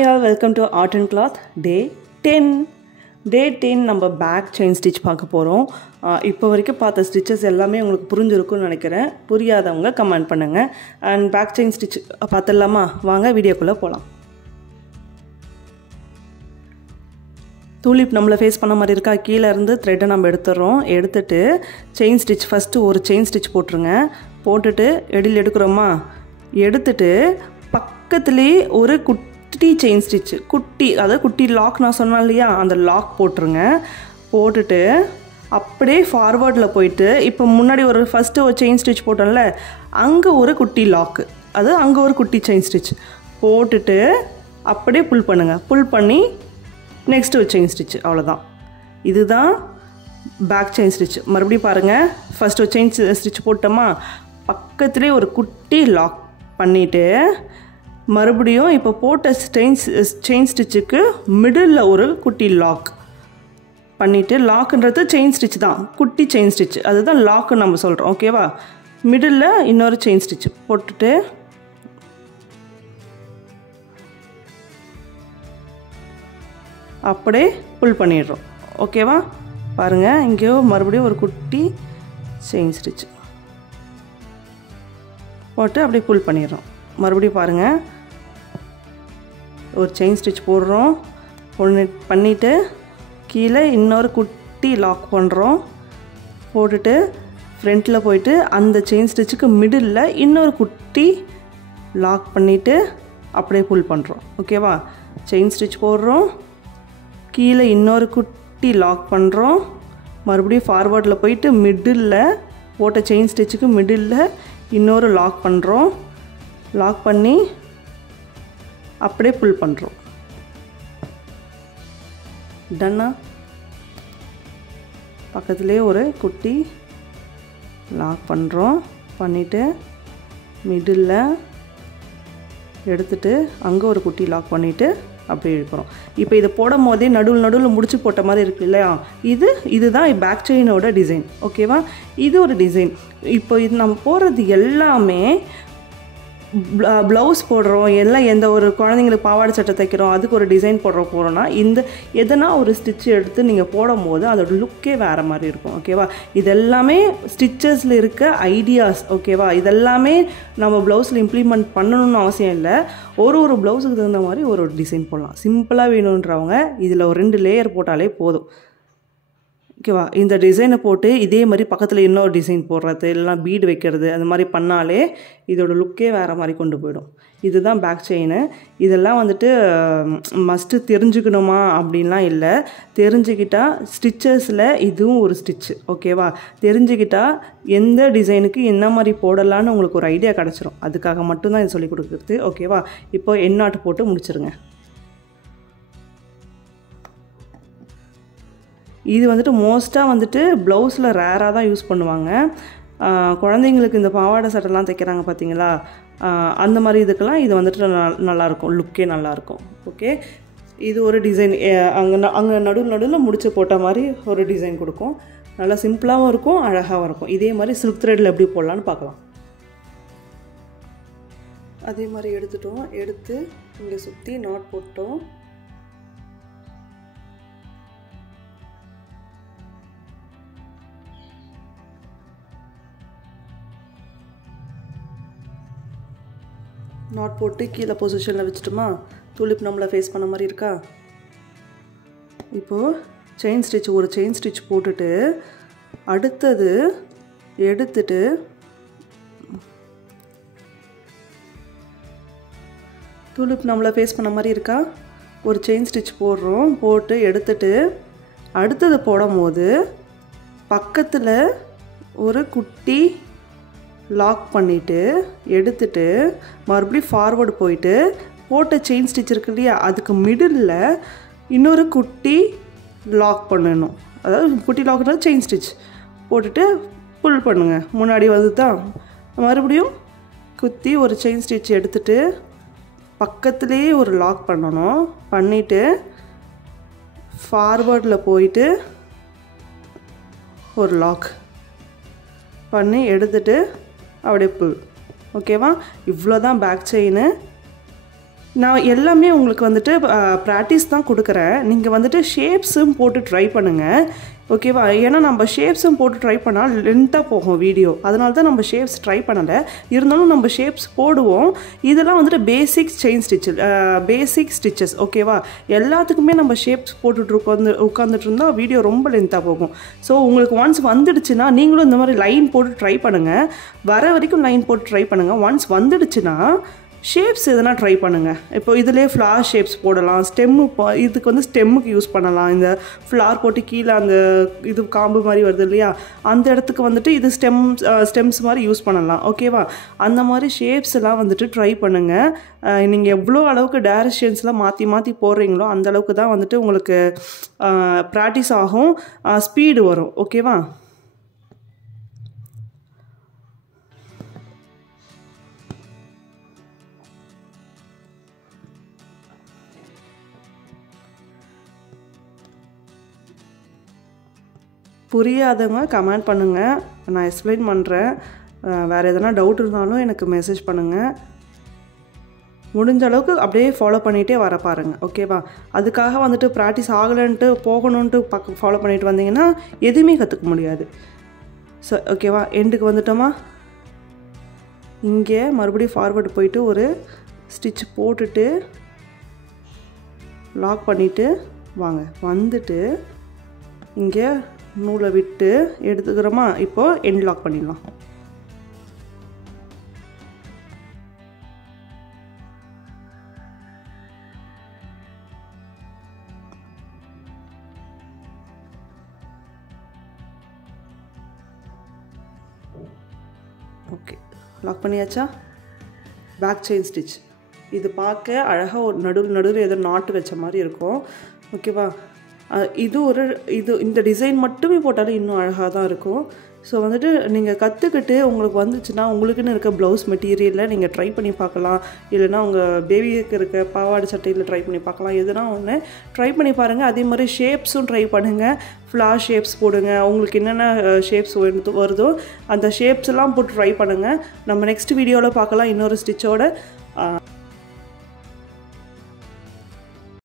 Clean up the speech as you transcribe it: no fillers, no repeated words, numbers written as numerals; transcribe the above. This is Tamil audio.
Hi all, welcome to Art and Cloth Day 10. Day 10 நம்ம பேக் செயின் ஸ்டிச் பார்க்க போகிறோம். இப்போ வரைக்கும் பார்த்த ஸ்டிச்சஸ் எல்லாமே உங்களுக்கு புரிஞ்சிருக்கும்னு நினைக்கிறேன். புரியாதவங்க கமெண்ட் பண்ணுங்கள். அண்ட் பேக் செயின் ஸ்டிச் பார்த்துடலாமா? வாங்க வீடியோக்குள்ளே போகலாம். டூலிப் நம்மளை ஃபேஸ் பண்ண மாதிரி இருக்கா? கீழே இருந்து த்ரெட்டை நம்ம எடுத்துடுறோம். எடுத்துட்டு செயின் ஸ்டிச் ஃபஸ்ட்டு ஒரு செயின் ஸ்டிச் போட்டுருங்க. போட்டுட்டு எடில் எடுக்கிறோமா? எடுத்துட்டு பக்கத்துலேயே ஒரு குட்டி செயின் ஸ்டிச், அதாவது குட்டி லாக் நான் சொன்னேன் இல்லையா, அந்த லாக் போட்டுருங்க. போட்டுட்டு அப்படியே ஃபார்வர்டில் போயிட்டு இப்போ முன்னாடி ஒரு ஃபஸ்ட்டு ஒரு செயின் ஸ்டிச் போட்டோம்ல, அங்கே ஒரு குட்டி லாக்கு, அது அங்கே ஒரு குட்டி செயின் ஸ்டிச் போட்டுட்டு அப்படியே புல் பண்ணுங்கள். புல் பண்ணி நெக்ஸ்ட்டு ஒரு செயின் ஸ்டிச், அவ்வளோதான். இதுதான் பேக் செயின் ஸ்டிச். மறுபடியும் பாருங்கள், ஃபஸ்ட்டு ஒரு செயின் ஸ்டிச் போட்டோமா, பக்கத்துலேயே ஒரு குட்டி லாக் பண்ணிவிட்டு மறுபடியும் இப்போ போட்ட செயின் ஸ்டிச்சுக்கு மிடில் ஒரு குட்டி லாக் பண்ணிவிட்டு, லாக்குன்றது செயின் ஸ்டிச் தான், குட்டி செயின் ஸ்டிச், அதுதான் லாக்கு நம்ம சொல்கிறோம். ஓகேவா? மிடில் இன்னொரு செயின் ஸ்டிச் போட்டுட்டு அப்படியே புல் பண்ணிடுறோம். ஓகேவா? பாருங்கள், இங்கேயோ மறுபடியும் ஒரு குட்டி செயின் ஸ்டிச் போட்டு அப்படியே புல் பண்ணிடுறோம். மறுபடியும் பாருங்கள், ஒரு செயின் ஸ்டிச் போடுறோம், பண்ணிவிட்டு கீழே இன்னொரு குட்டி லாக் பண்ணுறோம். போட்டுட்டு ஃப்ரண்ட்டில் போயிட்டு அந்த செயின் ஸ்டிச்சுக்கு மிடில் இன்னொரு குட்டி லாக் பண்ணிவிட்டு அப்படியே புல் பண்ணுறோம். ஓகேவா? செயின் ஸ்டிச் போடுறோம், கீழே இன்னொரு குட்டி லாக் பண்ணுறோம், மறுபடியும் ஃபார்வர்டில் போயிட்டு மிடில் போட்ட செயின் ஸ்டிச்சுக்கு மிடில் இன்னொரு லாக் பண்ணுறோம். லாக் பண்ணி அப்படியே புல் பண்ணுறோம். டன்னா? பக்கத்துலேயே ஒரு குட்டி லாக் பண்ணுறோம். பண்ணிவிட்டு மிடில் எடுத்துகிட்டு அங்கே ஒரு குட்டி லாக் பண்ணிவிட்டு அப்படி இழுக்கிறோம். இப்போ இதை போடும் போதே நடுவில் முடிச்சு போட்ட மாதிரி இருக்கு இல்லையா, இதுதான் பேக் செயினோட டிசைன். ஓகேவா? இது ஒரு டிசைன். இப்போ இது நம்ம போடுறது எல்லாமே ப்ளவுஸ் போடுறோம், எல்லாம் எந்த ஒரு குழந்தைங்களுக்கு பாவாடை சட்டை தைக்கிறோம், அதுக்கு ஒரு டிசைன் போகிறோன்னா இந்த எதனா ஒரு ஸ்டிச் எடுத்து நீங்கள் போடும் போது அதோட லுக்கே வேறு மாதிரி இருக்கும். ஓகேவா? இதெல்லாமே ஸ்டிச்சஸில் இருக்க ஐடியாஸ். ஓகேவா? இதெல்லாமே நம்ம ப்ளவுஸில் இம்ப்ளிமெண்ட் பண்ணணும்னு அவசியம் இல்லை. ஒரு ப்ளவுஸுக்கு தகுந்த மாதிரி ஒரு டிசைன் போடலாம். சிம்பிளாக வேணுன்றவங்க இதில் ஒரு 2 லேயர் போட்டாலே போதும். ஓகேவா? இந்த டிசைனை போட்டு இதே மாதிரி பக்கத்தில் இன்னொரு டிசைன் போடுறது, இல்லைனா பீடு வைக்கிறது, அந்த மாதிரி பண்ணாலே இதோட லுக்கே வேறு மாதிரி கொண்டு போயிடும். இதுதான் பேக் செயின். இதெல்லாம் வந்துட்டு மஸ்ட்டு தெரிஞ்சுக்கணுமா அப்படின்லாம் இல்லை. தெரிஞ்சுக்கிட்டால் ஸ்டிச்சஸில் இதுவும் ஒரு ஸ்டிச்சு. ஓகேவா? தெரிஞ்சுக்கிட்டால் எந்த டிசைனுக்கு என்ன மாதிரி போடலான்னு உங்களுக்கு ஒரு ஐடியா கிடச்சிரும். அதுக்காக மட்டும்தான் இது சொல்லிக் கொடுக்குறது. ஓகேவா? இப்போ எண்ணாட்டு போட்டு முடிச்சிருங்க. இது வந்துட்டு மோஸ்ட்டாக வந்துட்டு ப்ளவுஸில் ரேராக தான் யூஸ் பண்ணுவாங்க. குழந்தைங்களுக்கு இந்த பாவாடை சட்டைலாம் தைக்கிறாங்க பார்த்தீங்களா, அந்த மாதிரி இதுக்கெல்லாம் இது வந்துட்டு நல்லாயிருக்கும், லுக்கே நல்லாயிருக்கும். ஓகே, இது ஒரு டிசைன். அங்கே நடுவில் முடிச்சு போட்ட மாதிரி ஒரு டிசைன் கொடுக்கும். நல்லா சிம்பிளாகவும் இருக்கும், அழகாகவும் இருக்கும். இதே மாதிரி சில்க் த்ரெட்டில் எப்படி போடலான்னு பார்க்கலாம். அதே மாதிரி எடுத்து இங்கே சுற்றி நாட் போட்டோம். நாட் போட்டு கீழே பொசிஷனில் வச்சுட்டோமா? டூலிப் நம்மளை ஃபேஸ் பண்ண மாதிரி இருக்கா? இப்போது ஒரு செயின் ஸ்டிச் போட்டுட்டு அடுத்தது எடுத்துட்டு டூலிப் நம்மளை ஃபேஸ் பண்ண மாதிரி இருக்கா? ஒரு செயின் ஸ்டிச் போடுறோம். போட்டு எடுத்துட்டு அடுத்தது போடும் போது பக்கத்தில் ஒரு குட்டி லாக் பண்ணிவிட்டு எடுத்துட்டு மறுபடியும் ஃபார்வர்டு போயிட்டு போட்ட செயின் ஸ்டிச் இருக்கு இல்லையா, அதுக்கு மிடில் இன்னொரு குட்டி லாக் பண்ணணும். அதாவது குட்டி லாக்ன்றது செயின் ஸ்டிச் போட்டுட்டு புல் பண்ணுங்கள். முன்னாடி வந்து தான் மறுபடியும் குத்தி ஒரு செயின் ஸ்டிச் எடுத்துகிட்டு பக்கத்துலேயே ஒரு லாக் பண்ணணும். பண்ணிவிட்டு ஃபார்வர்டில் போயிட்டு ஒரு லாக் பண்ணி எடுத்துகிட்டு அப்படியே புல். ஓகேவா? இவ்வளோ தான் பேக் செயின். நான் எல்லாமே உங்களுக்கு வந்துட்டு ப்ராக்டிஸ் தான் கொடுக்குறேன். நீங்கள் வந்துட்டு ஷேப்ஸும் போட்டு ட்ரை பண்ணுங்கள், ஓகேவா? ஏன்னா நம்ம ஷேப்ஸும் போட்டு ட்ரை பண்ணால் லென்த்தாக போகும் வீடியோ. அதனால தான் நம்ம ஷேப்ஸ் ட்ரை பண்ணலை. இருந்தாலும் நம்ம ஷேப்ஸ் போடுவோம். இதெல்லாம் வந்துட்டு பேசிக் ஸ்டிச்சஸ், ஓகேவா? எல்லாத்துக்குமே நம்ம ஷேப்ஸ் போட்டுட்டு உட்காந்துட்டு இருந்தால் வீடியோ ரொம்ப லென்த்தாக போகும். ஸோ உங்களுக்கு ஒன்ஸ் வந்துடுச்சுன்னா நீங்களும் இந்த மாதிரி லைன் போட்டு ட்ரை பண்ணுங்கள். வர வரைக்கும் லைன் போட்டு ட்ரை பண்ணுங்கள். ஒன்ஸ் வந்துடுச்சுன்னா ஷேப்ஸ் எதனா ட்ரை பண்ணுங்கள். இப்போ இதிலே ஃப்ளார் ஷேப்ஸ் போடலாம். இதுக்கு வந்து ஸ்டெம்முக்கு யூஸ் பண்ணலாம். இந்த ஃப்ளார் போட்டு கீழே அந்த இது காம்பு மாதிரி வருது இல்லையா, அந்த இடத்துக்கு வந்துட்டு இது ஸ்டெம்ஸ் மாதிரி யூஸ் பண்ணலாம், ஓகேவா? அந்த மாதிரி ஷேப்ஸ் எல்லாம் வந்துட்டு ட்ரை பண்ணுங்கள். நீங்கள் எவ்வளோ அளவுக்கு டைரக்ஷன்ஸ்லாம் மாற்றி போடுறீங்களோ அந்த அளவுக்கு தான் வந்துட்டு உங்களுக்கு ப்ராக்டிஸ் ஆகும், ஸ்பீடு வரும், ஓகேவா? புரியாதவங்க கமெண்ட் பண்ணுங்கள், நான் எக்ஸ்பிளைன் பண்ணுறேன். வேறு எதனா டவுட் இருந்தாலும் எனக்கு மெசேஜ் பண்ணுங்கள். முடிஞ்ச அளவுக்கு அப்படியே ஃபாலோ பண்ணிகிட்டே வர பாருங்கள், ஓகேவா? அதுக்காக வந்துட்டு ப்ராக்டிஸ் ஆகலைன்ட்டு போகணுன்ட்டு ஃபாலோ பண்ணிட்டு வந்தீங்கன்னா எதுவுமே கற்றுக்க முடியாது. ஸோ ஓகேவா, எண்டுக்கு வந்துட்டோமா? இங்கே மறுபடியும் ஃபார்வர்டு போயிட்டு ஒரு ஸ்டிச் போட்டுட்டு லாக் பண்ணிவிட்டு வாங்க. வந்துட்டு இங்கே நூலை விட்டு எடுத்துக்கிறோமா, இப்போது எண்ட் லாக் பண்ணிடலாம். ஓகே, லாக் பண்ணியாச்சா? பேக் செயின் ஸ்டிச் இது பார்க்க அழகாக ஒரு நடுவில் ஏதோ நாட்டு வச்ச மாதிரி இருக்கும், ஓகேவா? இந்த டிசைன் மட்டுமே போட்டாலும் இன்னும் அழகாக தான் இருக்கும். ஸோ வந்துட்டு நீங்கள் கற்றுக்கிட்டு உங்களுக்கு வந்துச்சுன்னா உங்களுக்குன்னு இருக்க ப்ளவுஸ் மெட்டீரியலில் நீங்கள் ட்ரை பண்ணி பார்க்கலாம். இல்லைனா உங்கள் பேபிக்கு இருக்க பாவாடை சட்டையில் ட்ரை பண்ணி பார்க்கலாம். எதுனா ஒன்று ட்ரை பண்ணி பாருங்கள். அதே மாதிரி ஷேப்ஸும் ட்ரை பண்ணுங்கள். ஃப்ளார் ஷேப்ஸ் போடுங்க. உங்களுக்கு என்னென்ன ஷேப்ஸ் வருதோ அந்த ஷேப்ஸ் எல்லாம் போட்டு ட்ரை பண்ணுங்கள். நம்ம நெக்ஸ்ட் வீடியோவில் பார்க்கலாம் இன்னொரு ஸ்டிச்சோட.